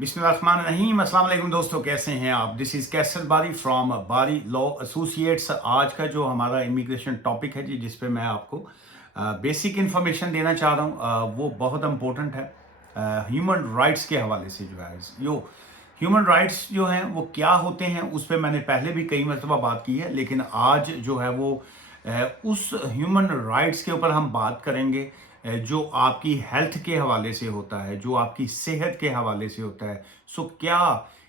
बिस्मिल्लाहिर्रहमानिर्रहीम। अस्सलाम वालेकुम दोस्तों, कैसे हैं आप? दिस इज़ कैसर बारी फ्रॉम बारी लॉ एसोसिएट्स। आज का जो हमारा इमिग्रेशन टॉपिक है जी, जिस पे मैं आपको बेसिक इन्फॉर्मेशन देना चाह रहा हूँ, वो बहुत इम्पोर्टेंट है। ह्यूमन राइट्स के हवाले से जो है, यो ह्यूमन राइट्स जो हैं वो क्या होते हैं, उस पर मैंने पहले भी कई मरतबा बात की है, लेकिन आज जो है वो उस ह्यूमन राइट्स के ऊपर हम बात करेंगे जो आपकी हेल्थ के हवाले से होता है, जो आपकी सेहत के हवाले से होता है। सो क्या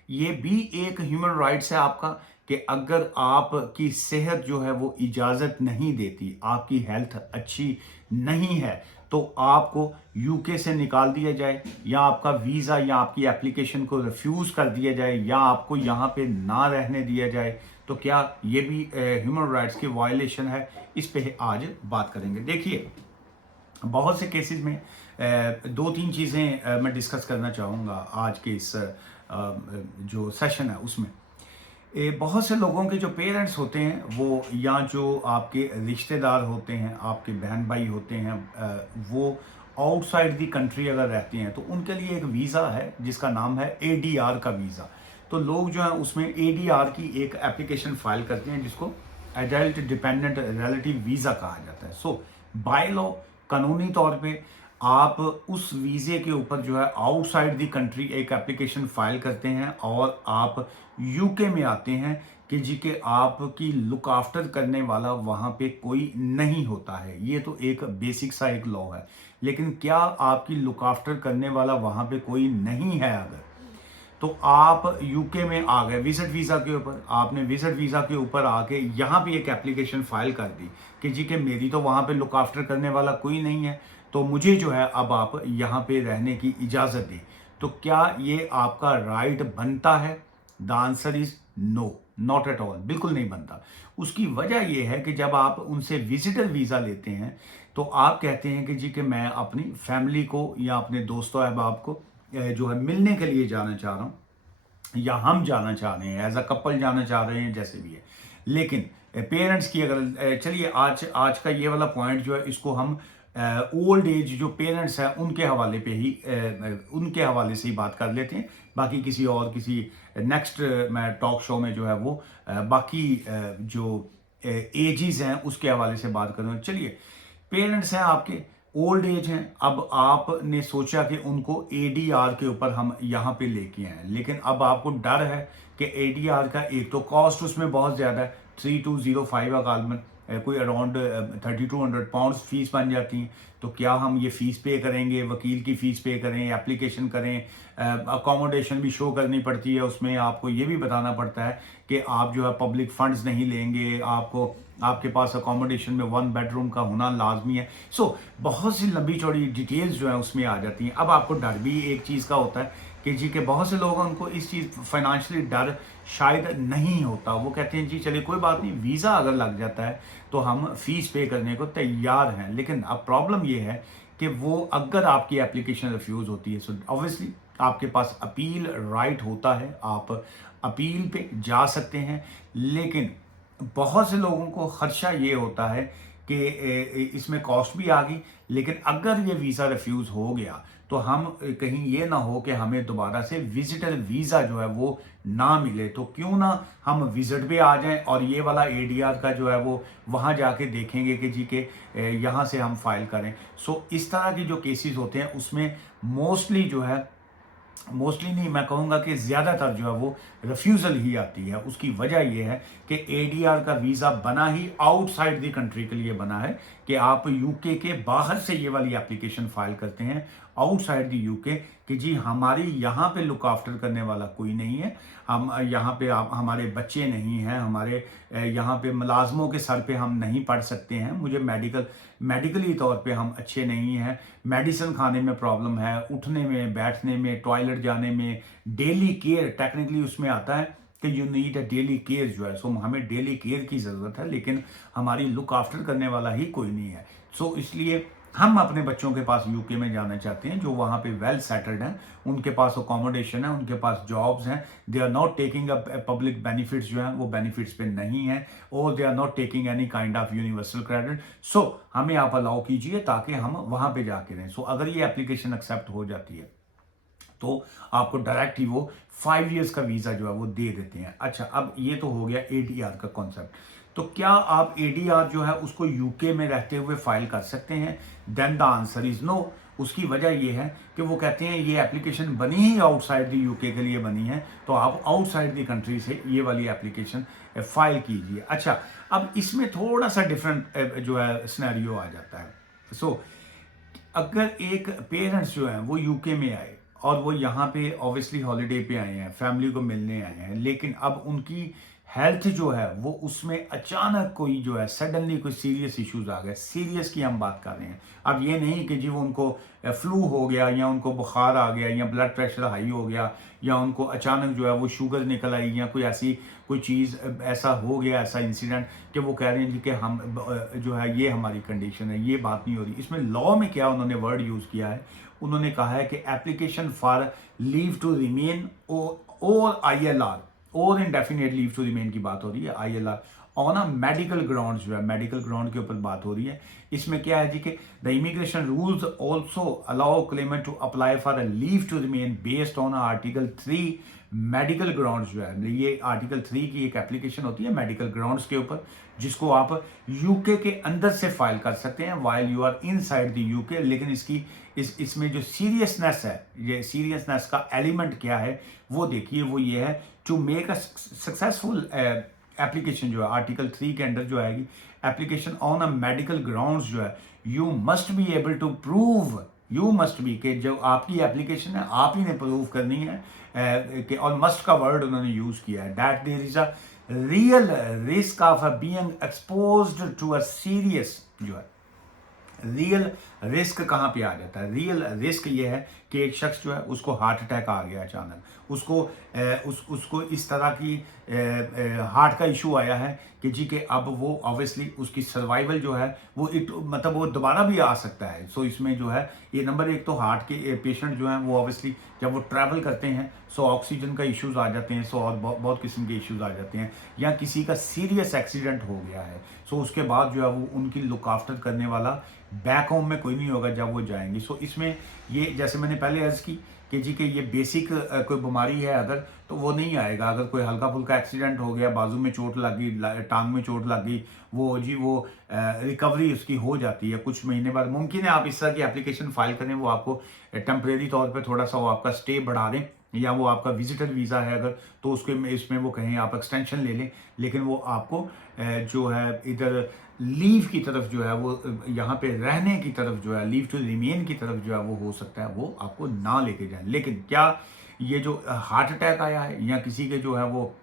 ये भी एक ह्यूमन राइट्स है आपका, कि अगर आपकी सेहत जो है वो इजाज़त नहीं देती, आपकी हेल्थ अच्छी नहीं है, तो आपको यूके से निकाल दिया जाए, या आपका वीज़ा या आपकी एप्लीकेशन को रिफ्यूज़ कर दिया जाए, या आपको यहाँ पे ना रहने दिया जाए, तो क्या ये भी ह्यूमन राइट्स की वायलेशन है? इस पे आज बात करेंगे। देखिए, बहुत से केसेस में दो तीन चीज़ें मैं डिस्कस करना चाहूँगा आज के इस जो सेशन है उसमें। बहुत से लोगों के जो पेरेंट्स होते हैं, वो या जो आपके रिश्तेदार होते हैं, आपके बहन भाई होते हैं, वो आउटसाइड दी कंट्री अगर रहते हैं, तो उनके लिए एक वीज़ा है जिसका नाम है एडीआर का वीज़ा। तो लोग जो है उसमें एडीआर की एक एप्लीकेशन फाइल करते हैं, जिसको एडल्ट डिपेंडेंट रिलेटिव वीज़ा कहा जाता है। सो बाय लॉ, कानूनी तौर पे आप उस वीज़े के ऊपर जो है आउटसाइड दी कंट्री एक एप्लीकेशन फाइल करते हैं, और आप यूके में आते हैं कि जी के आपकी लुक आफ्टर करने वाला वहाँ पे कोई नहीं होता है। ये तो एक बेसिक सा एक लॉ है। लेकिन क्या आपकी लुक आफ्टर करने वाला वहाँ पे कोई नहीं है अगर, तो आप यूके में आ गए विजिट वीज़ा के ऊपर, आपने विजिट वीज़ा के ऊपर आके यहाँ पे एक एप्लीकेशन फाइल कर दी कि जी कि मेरी तो वहाँ पे लुक आफ्टर करने वाला कोई नहीं है, तो मुझे जो है अब आप यहाँ पे रहने की इजाज़त दें। तो क्या ये आपका राइट बनता है? The answer is no, not at all, बिल्कुल नहीं बनता। उसकी वजह यह है कि जब आप उनसे विजिटर वीज़ा लेते हैं, तो आप कहते हैं कि जी कि मैं अपनी फैमिली को या अपने दोस्तों अहबाब को जो है मिलने के लिए जाना चाह रहा हूँ, या हम जाना चाह रहे हैं, एज अ कपल जाना चाह रहे हैं, जैसे भी है। लेकिन पेरेंट्स की अगर चलिए आज आज का ये वाला पॉइंट जो है, इसको हम ओल्ड एज जो पेरेंट्स हैं उनके हवाले पे ही उनके हवाले से ही बात कर लेते हैं। बाकी किसी और किसी नेक्स्ट मैं टॉक शो में जो है वो बाकी जो एजेस हैं उसके हवाले से बात करूँगा। चलिए, पेरेंट्स हैं आपके, ओल्ड एज हैं, अब आपने सोचा कि उनको एडीआर के ऊपर हम यहाँ पे लेके आए, लेकिन अब आपको डर है कि एडीआर का एक तो कॉस्ट उसमें बहुत ज़्यादा है, 3205 अकालमन कोई अराउंड 3200 पाउंड फीस बन जाती है। तो क्या हम ये फ़ीस पे करेंगे, वकील की फ़ीस पे करें, एप्लीकेशन करें, अकोमोडेशन भी शो करनी पड़ती है, उसमें आपको ये भी बताना पड़ता है कि आप जो है पब्लिक फंड्स नहीं लेंगे, आपको आपके पास अकोमोडेशन में 1 बेडरूम का होना लाजमी है। सो बहुत सी लंबी चौड़ी डिटेल्स जो है उसमें आ जाती हैं। अब आपको डर भी एक चीज़ का होता है कि जी के बहुत से लोग हैं, उनको इस चीज़ फाइनेंशियली डर शायद नहीं होता। वो कहते हैं जी चलिए कोई बात नहीं, वीज़ा अगर लग जाता है तो हम फीस पे करने को तैयार हैं। लेकिन अब प्रॉब्लम ये है कि वो अगर आपकी एप्लीकेशन रिफ्यूज़ होती है, सो ऑब्वियसली आपके पास अपील राइट होता है, आप अपील पे जा सकते हैं। लेकिन बहुत से लोगों को खदशा ये होता है कि इसमें कॉस्ट भी आ गई, लेकिन अगर ये वीज़ा रिफ्यूज़ हो गया तो हम कहीं ये ना हो कि हमें दोबारा से विजिटर वीज़ा जो है वो ना मिले। तो क्यों ना हम विजिट पे आ जाएं और ये वाला एडीआर का जो है वो वहाँ जाके देखेंगे कि जी के यहाँ से हम फाइल करें। सो इस तरह की जो केसेस होते हैं उसमें मोस्टली जो है, मोस्टली नहीं, मैं कहूँगा कि ज़्यादातर जो है वो रिफ्यूज़ल ही आती है। उसकी वजह ये है कि एडीआर का वीज़ा बना ही आउटसाइड द कंट्री के लिए बना है, कि आप यूके के बाहर से ये वाली एप्लीकेशन फाइल करते हैं आउटसाइड द यूके, कि जी हमारी यहाँ पे लुक आफ्टर करने वाला कोई नहीं है, हम यहाँ पे आप हमारे बच्चे नहीं हैं, हमारे यहाँ पे मुलाजमों के सर पे हम नहीं पढ़ सकते हैं, मुझे मेडिकली तौर पे हम अच्छे नहीं हैं, मेडिसिन खाने में प्रॉब्लम है, उठने में, बैठने में, टॉयलेट जाने में, डेली केयर टेक्निकली उसमें आता है कि you need a daily care जो है। सो हमें डेली केयर की ज़रूरत है, लेकिन हमारी लुक आफ्टर करने वाला ही कोई नहीं है। सो इसलिए हम अपने बच्चों के पास यूके में जाना चाहते हैं, जो वहाँ पे वेल सेटल्ड हैं, उनके पास अकोमोडेशन है, उनके पास जॉब्स हैं, they are not taking a public benefits जो हैं वो बेनिफिट्स पे नहीं है, और they are not taking any kind of universal credit. So हमें आप अलाउ कीजिए ताकि हम वहाँ पे जाके रहें। सो अगर ये एप्लीकेशन एक्सेप्ट हो जाती है तो आपको डायरेक्ट ही वो 5 ईयर्स का वीज़ा जो है वो दे देते हैं। अच्छा, अब ये तो हो गया एडीआर का कॉन्सेप्ट। तो क्या आप एडीआर जो है उसको यूके में रहते हुए फाइल कर सकते हैं? Then the answer is no. उसकी वजह ये है कि वो कहते हैं ये एप्लीकेशन बनी ही आउटसाइड द यूके के लिए बनी है, तो आप आउटसाइड द कंट्री से ये वाली एप्लीकेशन फाइल कीजिए। अच्छा, अब इसमें थोड़ा सा डिफरेंट जो है सिनेरियो आ जाता है। सो अगर एक पेरेंट्स जो हैं वो यूके में आए और वो यहाँ पे ऑब्वियसली हॉलीडे पे आए हैं, फैमिली को मिलने आए हैं, लेकिन अब उनकी हेल्थ जो है वो उसमें अचानक कोई जो है सडनली कोई सीरियस इश्यूज आ गए। सीरियस की हम बात कर रहे हैं, अब ये नहीं कि जी वो उनको फ्लू हो गया या उनको बुखार आ गया या ब्लड प्रेशर हाई हो गया या उनको अचानक जो है वो शुगर निकल आई या कोई ऐसी कोई चीज़ ऐसा हो गया, ऐसा इंसिडेंट कि वो कह रहे हैं जी कि हम जो है ये हमारी कंडीशन है। ये बात नहीं हो रही। इसमें लॉ में क्या उन्होंने वर्ड यूज़ किया है, उन्होंने कहा है कि application for leave to remain और ILR और इंडेफिनिट लीव टू रिमेन की बात हो रही है, ILR on a medical ground जो है, मेडिकल ग्राउंड के ऊपर बात हो रही है। इसमें क्या है जी कि the immigration rules also allow claimant to apply for a leave to remain based on article 3 medical grounds जो है। ये आर्टिकल 3 की एक एप्लीकेशन होती है मेडिकल ग्राउंड्स के ऊपर, जिसको आप यूके के अंदर से फाइल कर सकते हैं while you are inside the UK. लेकिन इसमें जो सीरियसनेस है, ये सीरियसनेस का एलिमेंट क्या है वो देखिए, वो ये है to make a successful application जो है आर्टिकल 3 के अंदर जो आएगी application on a medical grounds जो है, you must be able to prove, you must be कि जो आपकी एप्लीकेशन है आप ही ने प्रूव करनी है कि, और मस्ट का वर्ड उन्होंने यूज किया है, that there is a real risk of being exposed to a serious जो है। रियल रिस्क कहाँ पे आ जाता है? रियल रिस्क ये है कि एक शख्स जो है उसको हार्ट अटैक आ गया अचानक, उसको इस तरह की हार्ट का इशू आया है कि जी कि अब वो ऑब्वियसली उसकी सर्वाइवल जो है वो मतलब वो दोबारा भी आ सकता है। सो इसमें जो है ये नंबर एक तो हार्ट के पेशेंट जो हैं वो ऑब्वियसली जब वो ट्रैवल करते हैं सो ऑक्सीजन का इश्यूज आ जाते हैं, सो और बहुत किस्म के इश्यूज आ जाते हैं, या किसी का सीरियस एक्सीडेंट हो गया है सो उसके बाद जो है वो उनकी लुक आफ्टर करने वाला बैक होम में कोई नहीं होगा जब वो जाएंगे। सो इसमें ये जैसे मैंने पहले अर्ज की कि जी कि ये बेसिक कोई बीमारी है अगर, तो वो नहीं आएगा। अगर कोई हल्का फुल्का एक्सीडेंट हो गया, बाजू में चोट लग गई, टांग में चोट लग गई, वो रिकवरी उसकी हो जाती है कुछ महीने बाद। मुमकिन है आप इस तरह की एप्लीकेशन फाइल करें, वो आपको टेम्परेरी तौर पे थोड़ा सा वो आपका स्टे बढ़ा दें, या वो आपका विजिटर वीज़ा है अगर तो उसके इसमें वो कहें आप एक्सटेंशन ले लें, लेकिन वो आपको जो है इधर लीव की तरफ जो है वो यहाँ पे रहने की तरफ जो है, लीव टू रिमेन की तरफ जो है वो हो सकता है वो आपको ना लेके जाए। लेकिन क्या ये जो हार्ट अटैक आया है या किसी के जो है वो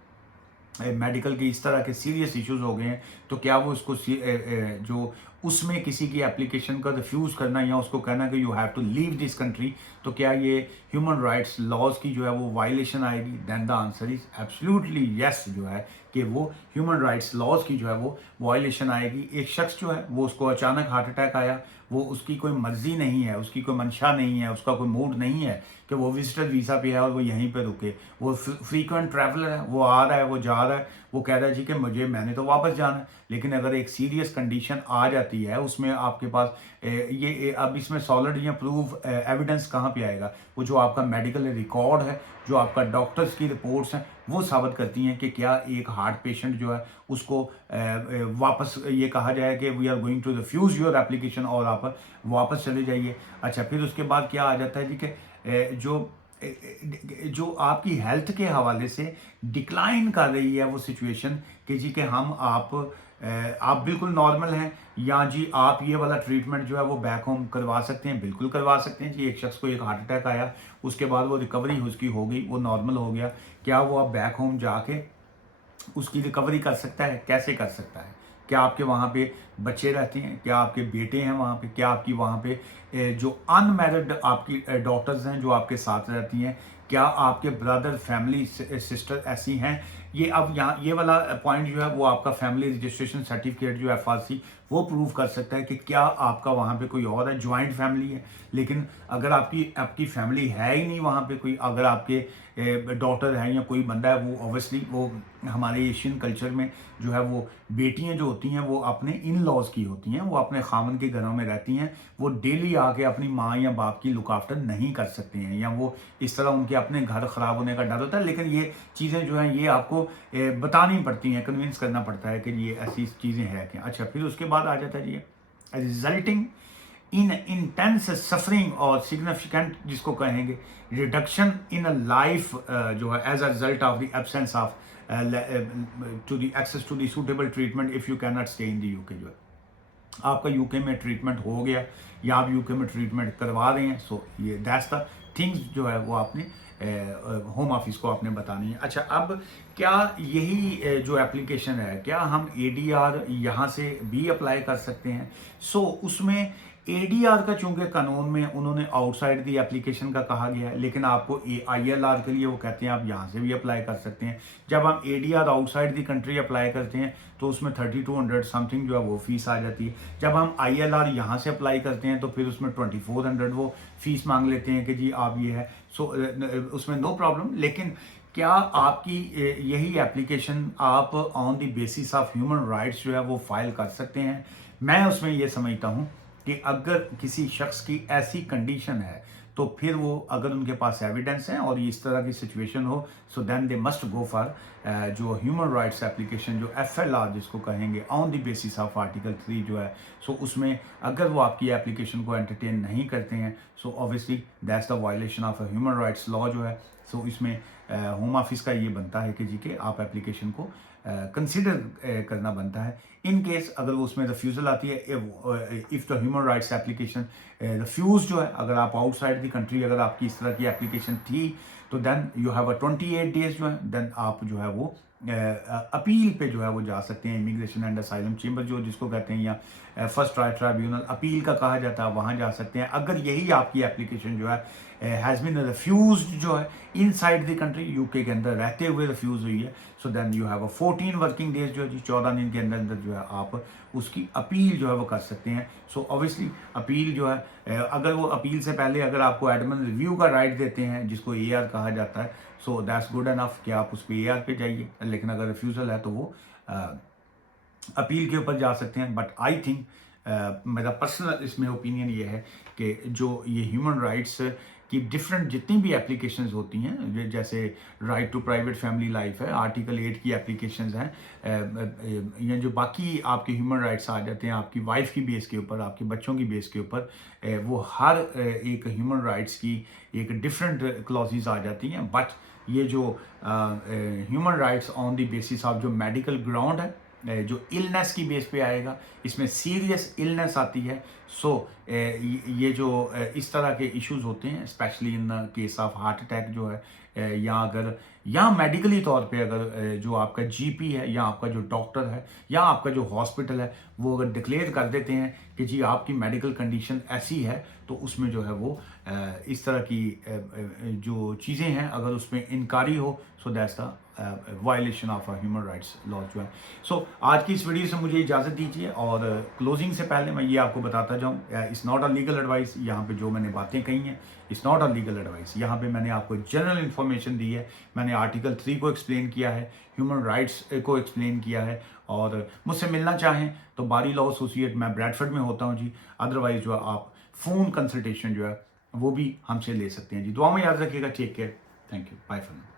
मेडिकल के इस तरह के सीरियस इश्यूज हो गए हैं, तो क्या वो उसको जो उसमें किसी की एप्लीकेशन का रिफ्यूज़ करना या उसको कहना कि you have to leave this country, तो क्या ये ह्यूमन राइट्स लॉज की जो है वो वायलेशन आएगी? Then the answer is absolutely yes जो है कि वो ह्यूमन राइट्स लॉज की जो है वो वायलेशन आएगी। एक शख्स जो है वो उसको अचानक हार्ट अटैक आया, वो उसकी कोई मर्जी नहीं है, उसकी कोई मंशा नहीं है, उसका कोई मूड नहीं है कि वो विजिटर वीज़ा पे है और वो यहीं पे रुके। वो फ्रीक्वेंट ट्रैवलर है, वो आ रहा है, वो जा रहा है, वो कह रहा है जी कि मैंने तो वापस जाना है। लेकिन अगर एक सीरियस कंडीशन आ जाती है उसमें आपके पास अब इसमें सॉलिड या प्रूफ एविडेंस कहाँ पे आएगा? वो जो आपका मेडिकल रिकॉर्ड है, जो आपका डॉक्टर्स की रिपोर्ट्स हैं, वो साबित करती हैं कि क्या एक हार्ट पेशेंट जो है उसको वापस ये कहा जाए कि we are going to refuse your application और आप वापस चले जाइए। अच्छा, फिर उसके बाद क्या आ जाता है जी कि जो आपकी हेल्थ के हवाले से डिक्लाइन कर रही है वो सिचुएशन कि जी कि आप बिल्कुल नॉर्मल हैं, या जी आप ये वाला ट्रीटमेंट जो है वो बैक होम करवा सकते हैं, बिल्कुल करवा सकते हैं जी। एक शख्स को एक हार्ट अटैक आया, उसके बाद वो रिकवरी उसकी हो गई, वो नॉर्मल हो गया, क्या वो आप बैक होम जाके उसकी रिकवरी कर सकता है? कैसे कर सकता है? क्या आपके वहाँ पे बच्चे रहते हैं? क्या आपके बेटे हैं वहाँ पे? क्या आपकी वहाँ पे जो अनमैरिड आपकी डॉटर्स हैं जो आपके साथ रहती हैं? क्या आपके ब्रदर फैमिली सिस्टर ऐसी हैं, ये अब यहाँ ये वाला पॉइंट जो है वो आपका फैमिली रजिस्ट्रेशन सर्टिफिकेट जो है FRC वो प्रूव कर सकता है कि क्या आपका वहाँ पे कोई और है, ज्वाइंट फैमिली है। लेकिन अगर आपकी फैमिली है ही नहीं वहाँ पे कोई, अगर आपके डॉटर है या कोई बंदा है, वो ऑब्वियसली वो हमारे एशियन कल्चर में जो है वो बेटियां जो होती हैं वो अपने इन लॉज की होती हैं, वो अपने खामन के घरों में रहती हैं, वो डेली आके अपनी माँ या बाप की लुक आफ्टर नहीं कर सकते हैं, या वो इस तरह उनके अपने घर ख़राब होने का डर होता है। लेकिन ये चीज़ें जो हैं ये आपको बतानी पड़ती हैं, कन्विंस करना पड़ता है कि ये ऐसी चीज़ें हैं क्या। अच्छा, फिर उसके बाद आ जाता है ये रिजल्टिंग इन इंटेंस सफरिंग और सिग्निफिकेंट जिसको कहेंगे रिडक्शन इन अ लाइफ जो है as a result of the absence of to the access to the suitable treatment if you can not stay in the UK. जो है आपका UK में treatment हो गया या आप यूके में ट्रीटमेंट करवा रहे हैं, सो ये दैट्स द थिंग्स जो है वो आपने होम ऑफिस को आपने बतानी है। अच्छा, अब क्या यही जो एप्लीकेशन है क्या हम ADR यहाँ से भी अप्लाई कर सकते हैं? उसमें ADR का चूंकि कानून में उन्होंने आउटसाइड दी एप्लीकेशन का कहा गया है, लेकिन आपको ILR के लिए वो कहते हैं आप यहाँ से भी अप्लाई कर सकते हैं। जब हम ADR outside the country apply करते हैं तो उसमें 3200 समथिंग जो है वो फीस आ जाती है। जब हम ILR यहाँ से अप्लाई करते हैं तो फिर उसमें 2400 वो फीस मांग लेते हैं कि जी आप ये है। उसमें नो प्रॉब्लम। लेकिन क्या आपकी यही एप्लीकेशन आप on the basis of human rights जो है वो फाइल कर सकते हैं? मैं उसमें ये समझता हूँ कि अगर किसी शख्स की ऐसी कंडीशन है तो फिर वो अगर उनके पास एविडेंस है और इस तरह की सिचुएशन हो, so then they must go for जो ह्यूमन राइट्स एप्लीकेशन जो FLR जिसको कहेंगे on the basis of article 3 जो है। उसमें अगर वो आपकी एप्लीकेशन को एंटरटेन नहीं करते हैं, so obviously that's the violation of a human rights law जो है। इसमें होम ऑफिस का ये बनता है कि जी के आप एप्लीकेशन को कंसिडर करना बनता है। इन केस अगर वो उसमें रिफ्यूज़ल आती है, if the human rights application refuse जो है, अगर आप आउटसाइड द कंट्री अगर आपकी इस तरह की एप्लीकेशन थी तो then you have a 28 days जो है, देन आप जो है वो अपील पे जो है वो जा सकते हैं। इमिग्रेशन एंड असाइलम चेंबर जो जिसको कहते हैं, या फर्स्ट राइट ट्राइब्यूनल अपील का कहा जाता है, वहाँ जा सकते हैं। अगर यही आपकी एप्लीकेशन जो है हैज़ बीन रिफ्यूज्ड जो है इनसाइड द कंट्री, यूके के अंदर रहते हुए रिफ्यूज़ हुई है, so then you have a 14 working days जो है जी 14 दिन के अंदर अंदर जो है आप उसकी अपील जो है वो कर सकते हैं। ऑब्वियसली अपील जो है अगर वो अपील से पहले अगर आपको एडमिन रिव्यू का राइट देते हैं जिसको AR कहा जाता है, सो दैट्स गुड इनफ कि आप उस पर AR पे जाइए। लेकिन अगर रिफ्यूज़ल है तो वो अपील के ऊपर जा सकते हैं। बट आई थिंक मेरा पर्सनल इसमें ओपिनियन ये है कि जो ये ह्यूमन राइट्स की डिफरेंट जितनी भी एप्लीकेशंस होती हैं, जैसे right to private family life है, आर्टिकल 8 की एप्लीकेशंस हैं, या जो बाकी आपके ह्यूमन राइट्स आ जाते हैं आपकी वाइफ की बेस के ऊपर, आपके बच्चों की बेस के ऊपर, वो हर एक ह्यूमन राइट्स की एक डिफरेंट क्लॉजेस आ जाती हैं। बट ये जो human rights on the basis of जो मेडिकल ग्राउंड है, जो इलनेस की बेस पे आएगा, इसमें सीरियस इलनेस आती है। ये जो इस तरह के इश्यूज होते हैं, specially in case of heart attack जो है, या अगर या मेडिकली तौर पे अगर जो आपका GP है या आपका जो डॉक्टर है या आपका जो हॉस्पिटल है वो अगर डिक्लेयर कर देते हैं कि जी आपकी मेडिकल कंडीशन ऐसी है, तो उसमें जो है वो इस तरह की जो चीज़ें हैं अगर उसमें इनकारी हो, so that's the violation of human rights law जो है। आज की इस वीडियो से मुझे इजाज़त दीजिए, और क्लोजिंग से पहले मैं ये आपको बताता जाऊँ, it's not a legal advice. यहाँ पे जो मैंने बातें कही हैं it's not a legal advice. यहाँ पे मैंने आपको जनरल इन्फॉर्मेशन दी है, मैंने आर्टिकल 3 को एक्सप्लेन किया है, ह्यूमन राइट्स को एक्सप्लेन किया है। और मुझसे मिलना चाहें तो बारी लॉ एसोसिएट, मैं ब्रैडफर्ड में होता हूँ जी। अदरवाइज जो आप फ़ोन कंसल्टेशन जो है वो भी हमसे ले सकते हैं जी। दुआ में याद रखिएगा। Take care, thank you, bye for now.